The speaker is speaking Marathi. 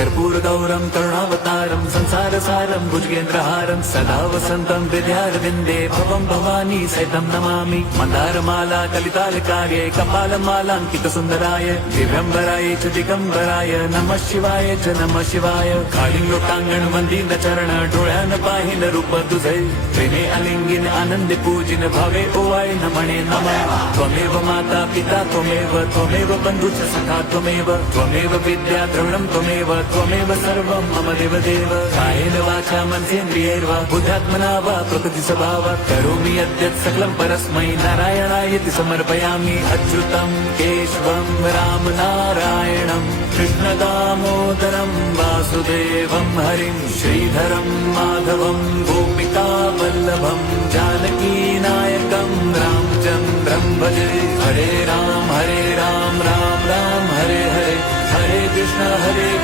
कर्पूर गौरम करुणावतारम संसार सारम भुजगेंद्रहारम सदा वसंतम विद्यारविंदे भवम भवानी सहितं नमामि मंदारमाला कलितालकार्ये कपालमालांकित सुंदराय दिव्यंबराय च दिगंबराय नमः शिवाय च नमः शिवाय काळी लोटांगण वंदिन चरण डोळ्यान पाहिन रूप तुझे प्रेमे अलिंगिन आनंदे पूजिन भावे ओवाय नमणे नमः त्वमेव माता पिता त्वमेव बंधुच सखा त्वमेव विद्या द्रविणं त्वमेव सर्वं मम देवदेव कायेन वाचा मनसेन्द्रियैर्वा बुद्ध्यात्मना वा प्रकृति स्वभावात् करोमि यद्यत् सकलं परस्मै नारायणायति समर्पयामि अच्युतं केशवं राम नारायणं कृष्णदामोदरं वासुदेवं हरिं श्रीधरं माधवं गोपिका वल्लभं जानकी नायकं रामचन्द्रं भजे हरे राम राम राम हरे हरे हरे कृष्ण